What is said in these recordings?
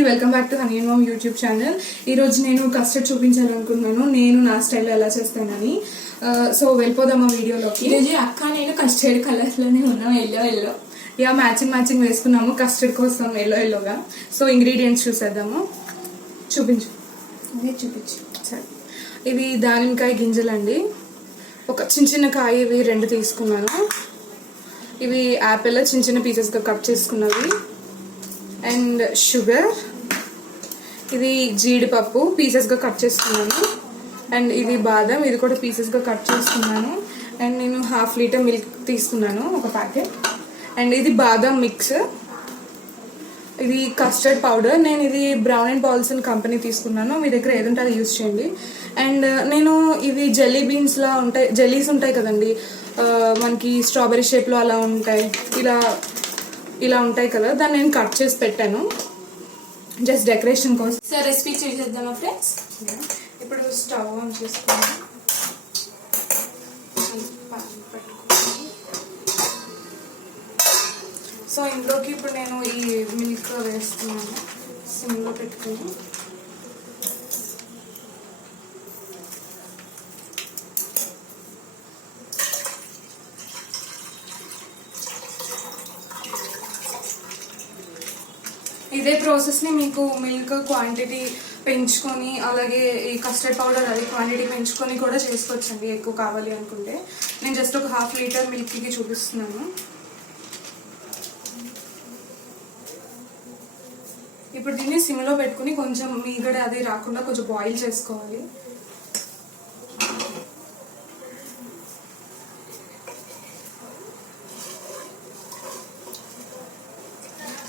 అండి, welcome back to honey and mom YouTube channel. ఈరోజు నేను కస్టర్డ్ చూపించాలనుకున్నాను, నేను నా స్టైల్లో ఎలా చేస్తానని. సో వెళ్ళిపోదాం ఆ వీడియోలోకి. ఈరోజు అక్క నేను కస్టర్డ్ కలర్స్లోనే ఉన్నాం, ఎల్లో యా మ్యాచింగ్ వేసుకున్నాము కస్టర్డ్ కోసం ఎల్లోగా. సో ఇంగ్రీడియంట్స్ చూసేద్దాము. చూపించు. సరే, ఇవి దానిమ్మకాయ గింజలండి. ఒక చిన్న కాయ ఇవి 2 తీసుకున్నాను. ఇవి యాపిల్ చిన్న పీసెస్గా కట్ చేసుకున్నవి. అండ్ షుగర్, ఇది జీడిపప్పు పీసెస్గా కట్ చేసుకున్నాను. అండ్ ఇది బాదం, ఇది కూడా పీసెస్గా కట్ చేసుకున్నాను. అండ్ నేను 1/2 లీటర్ మిల్క్ తీసుకున్నాను, ఒక ప్యాకెట్. అండ్ ఇది బాదం మిక్స్, ఇది కస్టర్డ్ పౌడర్. నేను ఇది బ్రౌన్ అండ్ పాల్సన్ కంపెనీ తీసుకున్నాను, మీ దగ్గర ఏదంటే అది యూజ్ చేయండి. అండ్ నేను ఇవి జెల్లీ బీన్స్లా ఉంటాయి, జెల్లీస్ ఉంటాయి కదండి, మనకి స్ట్రాబెరీ షేప్లో అలా ఉంటాయి, ఇలా ఉంటాయి కదా, దాన్ని నేను కట్ చేసి పెట్టాను జస్ట్ డెకరేషన్ కోసం. సో రెసిపీ చూసేద్దామా ఫ్రెండ్స్. ఇప్పుడు స్టవ్ ఆన్ చేసుకున్నాను. సో ఇందులోకి ఇప్పుడు నేను ఈ మిల్క్ వేస్తున్నాను, సిమ్లో పెట్టుకుని. ఇదే ప్రాసెస్ని మీకు మిల్క్ క్వాంటిటీ పెంచుకొని, అలాగే ఈ కస్టర్డ్ పౌడర్ అది క్వాంటిటీ పెంచుకొని కూడా చేసుకోవచ్చండి, ఎక్కువ కావాలి అనుకుంటే. నేను జస్ట్ ఒక 1/2 లీటర్ మిల్క్కి చూపిస్తున్నాను. ఇప్పుడు దీన్ని సిమ్లో పెట్టుకుని కొంచెం మీగడ అది రాకుండా కొంచెం బాయిల్ చేసుకోవాలి.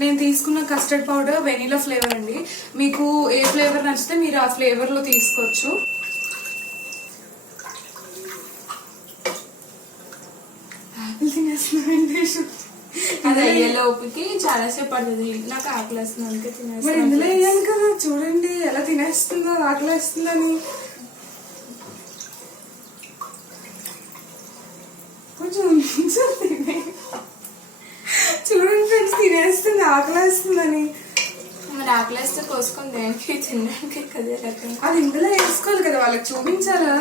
నేను తీసుకున్న కస్టర్డ్ పౌడర్ వెనీలా ఫ్లేవర్ అండి. మీకు ఏ ఫ్లేవర్ నచ్చితే మీరు ఆ ఫ్లేవర్లో తీసుకోవచ్చు. ఆపిల్ తినేస్తున్నానండి. అది అయ్యేలోపుకి చాలాసేపు పడుతుంది, నాకు ఆకలి వస్తుంది, అందుకే మరి ఇందులో వేయాలి కదా, చూడండి ఎలా తినేస్తుందో, ఆకలి వేస్తుందని. కొంచెం చూడండి ఫ్రెండ్స్, తినేస్తుంది, ఆకలి వేస్తుందని. మరి ఆకలి వేస్తే కోసుకొని దేనికి, తినడానికి కదే రకం. అది ఇందులో వేసుకోవాలి కదా, వాళ్ళకి చూపించాలా.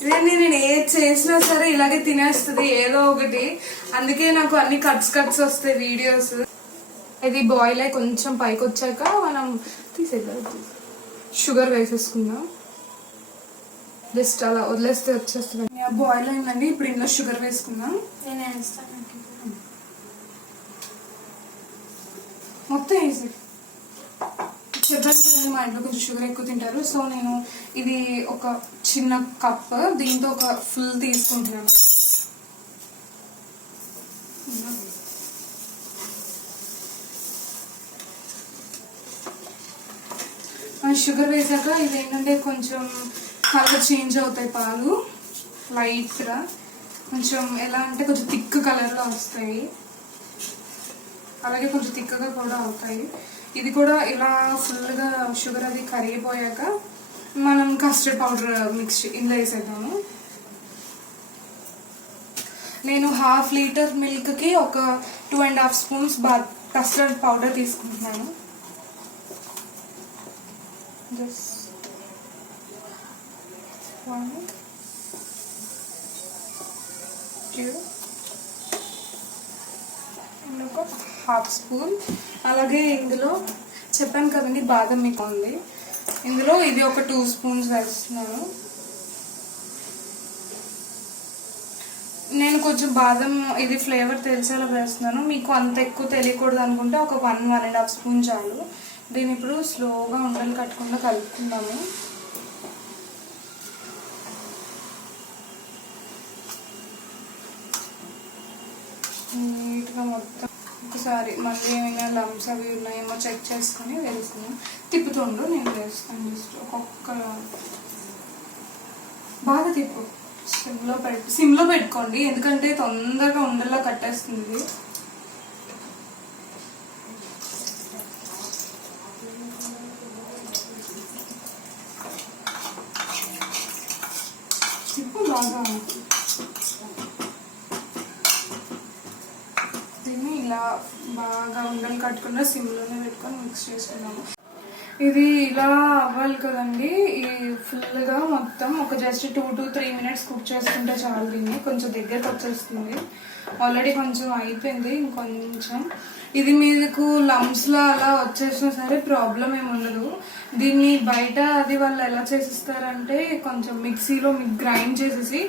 ఇదండి, నేను ఏది చేసినా సరే ఇలాగే తినేస్తుంది ఏదో ఒకటి, అందుకే నాకు అన్ని కట్స్ వస్తాయి వీడియోస్. ఇది బాయిల్ అయి కొంచెం పైకి వచ్చాక మనం తీసేద్దాం. షుగర్ వేసేసుకుందాం, జస్ట్ అలా వదిలేస్తే వచ్చేస్తుంది. బాయిల్ అయిందండి, ఇప్పుడు ఇందులో షుగర్ వేసుకుందాం. నేను వేస్తాను మొత్తం వేసి. చెప్పాను కదండి, మా ఇంట్లో కొంచెం షుగర్ ఎక్కువ తింటారు. సో నేను ఇది ఒక చిన్న కప్, దీంతో ఒక ఫుల్ తీసుకుంటున్నాను. షుగర్ వేసాక ఇది ఏంటంటే కొంచెం కలర్ చేంజ్ అవుతాయి పాలు, లైట్గా కొంచెం ఎలా అంటే కొంచెం థిక్ కలర్లో వస్తాయి, అలాగే కొంచెం థిక్గా కూడా అవుతాయి. ఇది కూడా ఇలా ఫుల్గా షుగర్ అది కరిగిపోయాక మనం కస్టర్డ్ పౌడర్ మిక్స్ ఇందులో వేసేద్దాము. నేను 1/2 లీటర్ మిల్క్కి ఒక 2.5 స్పూన్స్ కస్టర్డ్ పౌడర్ తీసుకుంటున్నాను. జస్ట్ 1 2 ఒక 1/2 స్పూన్. అలాగే ఇందులో చెప్పాను కదండి బాదం మీకు ఉంది, ఇందులో ఇది ఒక 2 స్పూన్స్ వేస్తున్నాను. నేను కొంచెం బాదం ఇది ఫ్లేవర్ తెలిసేలా వేస్తున్నాను, మీకు అంత ఎక్కువ తెలియకూడదు అనుకుంటే ఒక 1.5 స్పూన్ చాలు. దీన్ని ఇప్పుడు స్లోగా ఉండలు కట్టకుండా కలుపుకుందాము. నీట్గా మొత్తం ఒకసారి మళ్ళీ ఏమైనా లమ్స్ అవి ఉన్నాయేమో చెక్ చేసుకుని వేసుకున్నాం. తిప్పుతుండు, నేను వేస్తాను. జస్ట్ ఒక్కొక్క బాగా తిప్పు, సిమ్లో పెట్టుకోండి, ఎందుకంటే తొందరగా ఉండలా కట్టేస్తుంది. తిప్పు బాగా. దీన్ని ఇలా బాగా ఉండలు కట్టుకున్న సిమ్లోనే పెట్టుకొని మిక్స్ చేసుకున్నాము. ఇది ఇలా అవ్వాలి కదండి. ఈ ఫుల్గా మొత్తం ఒక జస్ట్ 2 to 3 minutes కుక్ చేసుకుంటే చాలు. దీన్ని కొంచెం దగ్గరకు వచ్చేస్తుంది. ఆల్రెడీ కొంచెం అయిపోయింది, ఇంకొంచెం. ఇది మీకు లంప్స్లా అలా వచ్చేసినా సరే ప్రాబ్లం ఏమి ఉండదు. దీన్ని బయట అది వాళ్ళు ఎలా చేసిస్తారంటే కొంచెం మిక్సీలో గ్రైండ్ చేసేసి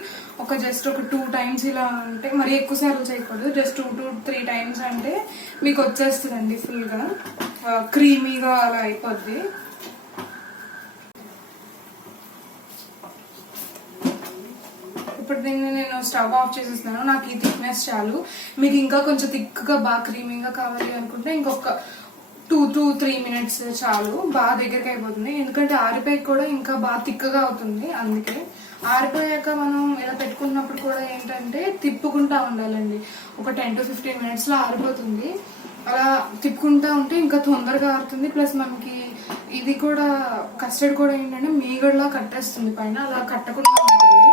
జస్ట్ ఒక 2 times ఇలా అంటే మరీ ఎక్కువ సార్లు చేయకూడదు. జస్ట్ 2 to 3 times అంటే మీకు వచ్చేస్తుందండి ఫుల్గా క్రీమీగా అలా అయిపోద్ది. ఇప్పుడు దీన్ని నేను స్టవ్ ఆఫ్ చేసేస్తున్నాను. నాకు ఈ థిక్నెస్ చాలు. మీకు ఇంకా కొంచెం థిక్గా బాగా క్రీమీగా కావాలి అనుకుంటే ఇంకొక 2 to 3 minutes చాలు. బాగా దగ్గరికి అయిపోతుంది. ఎందుకంటే ఆరిపోయి కూడా ఇంకా బాగా థిక్గా అవుతుంది. అందుకే ఆరిపోయాక మనం ఇలా పెట్టుకున్నప్పుడు కూడా ఏంటంటే తిప్పుకుంటా ఉండాలండి. ఒక 10 to 15 minutesలో ఆరిపోతుంది. అలా తిప్పుకుంటా ఉంటే ఇంకా తొందరగా ఆరుతుంది. ప్లస్ మనకి ఇది కూడా కస్టర్డ్ కూడా ఏంటంటే మీగడలా కట్టేస్తుంది పైన. అలా కట్టకుండా ఉంటుంది.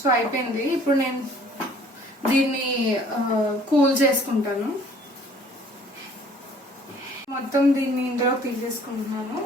సో అయిపోయింది. ఇప్పుడు నేను దీన్ని కూల్ చేసుకుంటాను. మొత్తం దీన్ని ఇందులో తీసేసుకుంటున్నాను.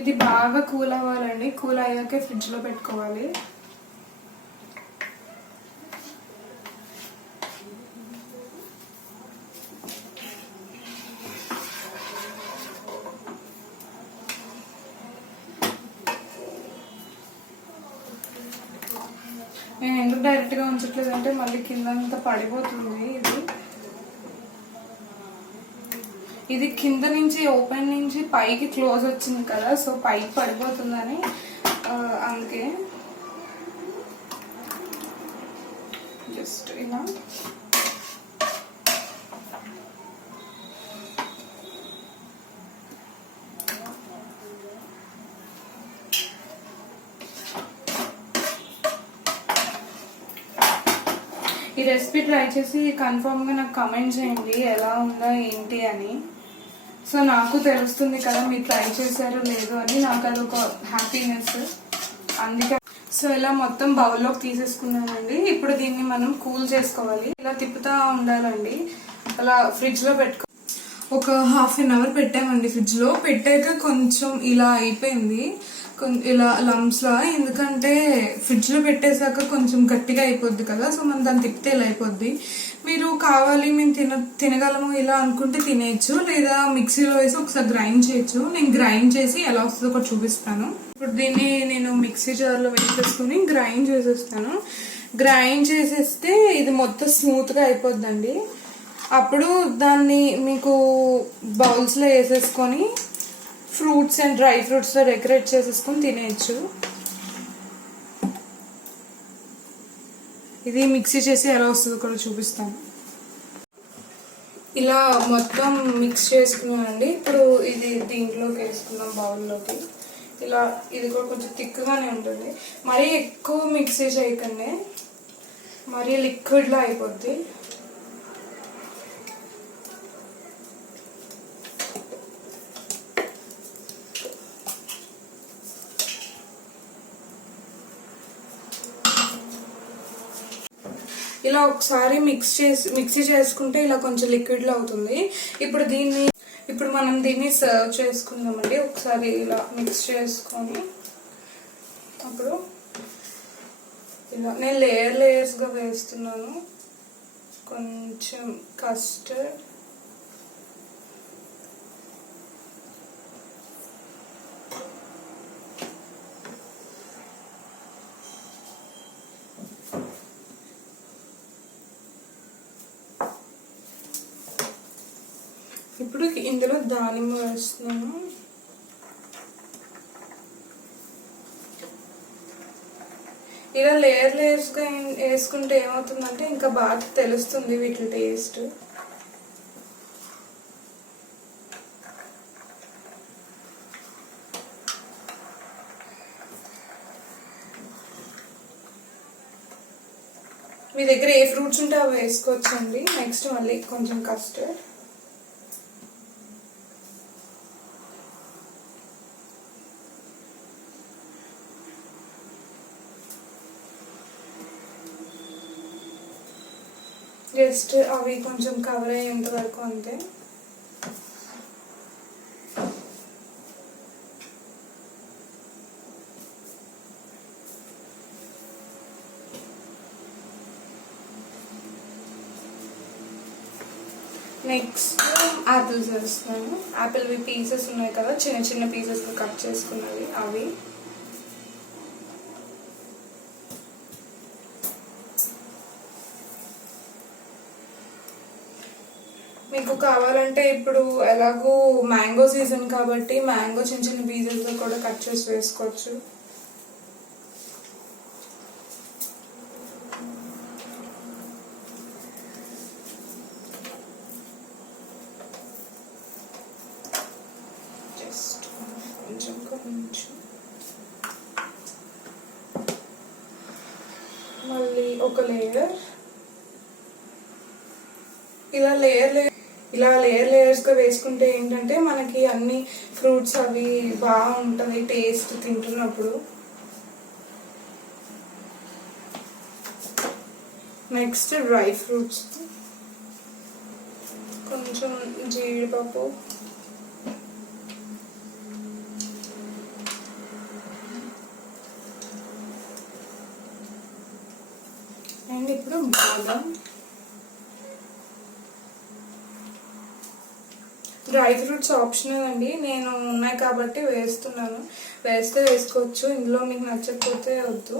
ఇది బాగా కూల్ అవ్వాలండి. కూల్ అయ్యాకే ఫ్రిడ్జ్లో పెట్టుకోవాలి. నేను ఎందుకు డైరెక్ట్గా ఉంచట్లేదు అంటే మళ్ళీ కిందంతా పడిపోతుంది. ఇది కింద నుంచి ఓపెన్ నుంచి పైకి క్లోజ్ వచ్చింది కదా, సో పైకి పడిపోతుందని అందుకే జస్ట్ ఇలా ఈ రెసిపీ ట్రై చేసి కన్ఫర్మ్గా నాకు కమెంట్ చేయండి ఎలా ఉందా ఏంటి అని. సో నాకు తెలుస్తుంది కదా మీరు ట్రై చేశారో లేదో అని. నాకు అదొక హ్యాపీనెస్, అందుకే. సో ఇలా మొత్తం బౌల్లోకి తీసేసుకున్నానండి. ఇప్పుడు దీన్ని మనం కూల్ చేసుకోవాలి. ఇలా తిప్పుతూ ఉండాలండి. అలా ఫ్రిడ్జ్లో పెట్టుకో. ఒక 1/2 hour పెట్టామండి ఫ్రిడ్జ్లో. పెట్టాక కొంచెం ఇలా అయిపోయింది, ఇలా లంప్స్లా. ఎందుకంటే ఫ్రిడ్జ్లో పెట్టేశాక కొంచెం గట్టిగా అయిపోద్ది కదా, సో మనం దాన్ని తిప్పితే ఇలా అయిపోద్ది. మీరు కావాలి మేము తినగలము ఇలా అనుకుంటే తినేయచ్చు, లేదా మిక్సీలో వేసి ఒకసారి గ్రైండ్ చేయొచ్చు. నేను గ్రైండ్ చేసి ఎలా వస్తుందో ఒకటి చూపిస్తాను. ఇప్పుడు దీన్ని నేను మిక్సీ జార్లో వేసేసుకుని గ్రైండ్ చేసేస్తాను. గ్రైండ్ చేసేస్తే ఇది మొత్తం స్మూత్గా అయిపోద్దండి. అప్పుడు దాన్ని మీకు బౌల్స్లో వేసేసుకొని ఫ్రూట్స్ అండ్ డ్రై ఫ్రూట్స్తో డెకరేట్ చేసేసుకొని తినేయచ్చు. ఇది మిక్సీ చేసి ఎలా వస్తుందో కూడా చూపిస్తాను. ఇలా మొత్తం మిక్స్ చేసుకున్నానండి. ఇప్పుడు ఇది దీంట్లోకి వేసుకుందాం బౌల్లోకి. ఇలా ఇది కూడా కొంచెం థిక్గానే ఉంటుంది. మరీ ఎక్కువ మిక్సీ చేయకండి, మరీ లిక్విడ్లా అయిపోద్ది. ఇలా ఒకసారి మిక్సీ చేసుకుంటే ఇలా కొంచెం లిక్విడ్లో అవుతుంది. ఇప్పుడు మనం దీన్ని సర్వ్ చేసుకుందామండి. ఒకసారి ఇలా మిక్స్ చేసుకొని అప్పుడు ఇలా నేను లేయర్స్గా వేస్తున్నాను. కొంచెం కస్టర్డ్, ఇప్పుడు ఇందులో దానిమ్మ వేస్తున్నాను. ఇలా లేయర్స్గా వేసుకుంటే ఏమవుతుందంటే ఇంకా బాగా తెలుస్తుంది వీటి టేస్ట్. మీ దగ్గర ఏ ఫ్రూట్స్ ఉంటే అవి వేసుకోవచ్చండి. నెక్స్ట్ మళ్ళీ కొంచెం కస్టర్డ్. జస్ట్ అవి కొంచెం కవర్ అయ్యేంత వరకు అంతే. నెక్స్ట్ యాపిల్స్ వేస్తున్నాను. యాపిల్వి పీసెస్ ఉన్నాయి కదా, చిన్న చిన్న పీసెస్గా కట్ చేసుకున్నవి అవి. మీకు కావాలంటే ఇప్పుడు ఎలాగో మ్యాంగో సీజన్ కాబట్టి మ్యాంగో చిన్న చిన్న పీసెస్గా కూడా కట్ చేసి వేసుకోవచ్చు. కొంచెం మళ్ళీ ఒక లేయర్ ఇలా లేయర్స్గా వేసుకుంటే ఏంటంటే మనకి అన్ని ఫ్రూట్స్ అవి బాగుంటుంది టేస్ట్ తింటున్నప్పుడు. నెక్స్ట్ డ్రై ఫ్రూట్స్, కొంచెం జీడిపప్పు, అండ్ ఇప్పుడు బాదం. డ్రై ఫ్రూట్స్ ఆప్షనల్ అండి, నేను ఉన్నాయి కాబట్టి వేస్తున్నాను. వేస్తే వేసుకోవచ్చు, ఇందులో మీకు నచ్చకపోతే వద్దు.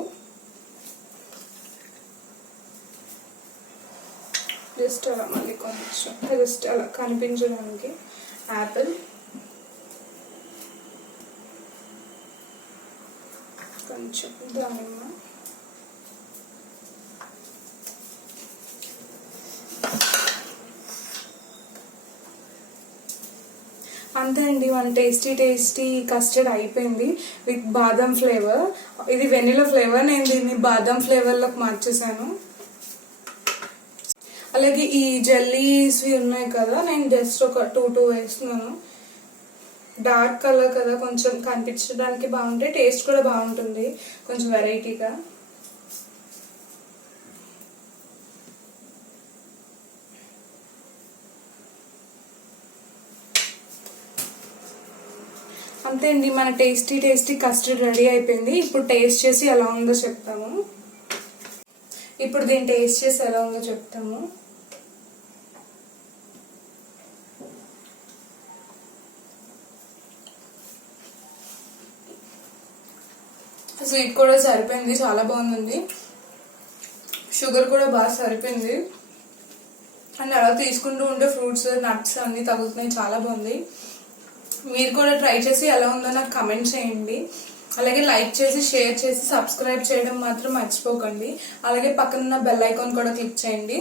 జస్ట్ అలా మళ్ళీ కొంచెం జస్ట్ అలా కనిపించడానికి యాపిల్, కొంచెం దానిమ్మ, అంతే అండి. మన టేస్టీ కస్టర్డ్ అయిపోయింది విత్ బాదం ఫ్లేవర్. ఇది వెనిలా ఫ్లేవర్, నేను దీన్ని బాదం ఫ్లేవర్లోకి మార్చేసాను. అలాగే ఈ జెల్లీస్వి ఉన్నాయి కదా, నేను జస్ట్ ఒక 2 వేస్తున్నాను. డార్క్ కలర్ కదా, కొంచెం కనిపించడానికి బాగుంటాయి, టేస్ట్ కూడా బాగుంటుంది, కొంచెం వెరైటీగా. అంతే అండి, మన టేస్టీ కస్టర్డ్ రెడీ అయిపోయింది. ఇప్పుడు టేస్ట్ చేసి ఎలా ఉందో చెప్తాము. స్వీట్ కూడా సరిపోయింది, చాలా బాగుంది. షుగర్ కూడా బాగా సరిపోయింది. అండ్ అలా తీసుకుంటూ ఉంటే ఫ్రూట్స్ నట్స్ అన్నీ తగులుతున్నాయి, చాలా బాగుంది. మీరు కూడా ట్రై చేసి ఎలా ఉందో నాకు కమెంట్ చేయండి. అలాగే లైక్ చేసి షేర్ చేసి సబ్స్క్రైబ్ చేయడం మాత్రం మర్చిపోకండి. అలాగే పక్కన బెల్ ఐకాన్ కూడా క్లిక్ చేయండి.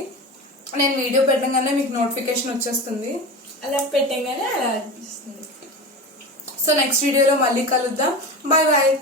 నేను వీడియో పెట్టగానే మీకు నోటిఫికేషన్ వచ్చేస్తుంది. అలా పెట్టగానే అలా అనిపిస్తుంది. సో నెక్స్ట్ వీడియోలో మళ్ళీ కలుద్దాం. Bye bye.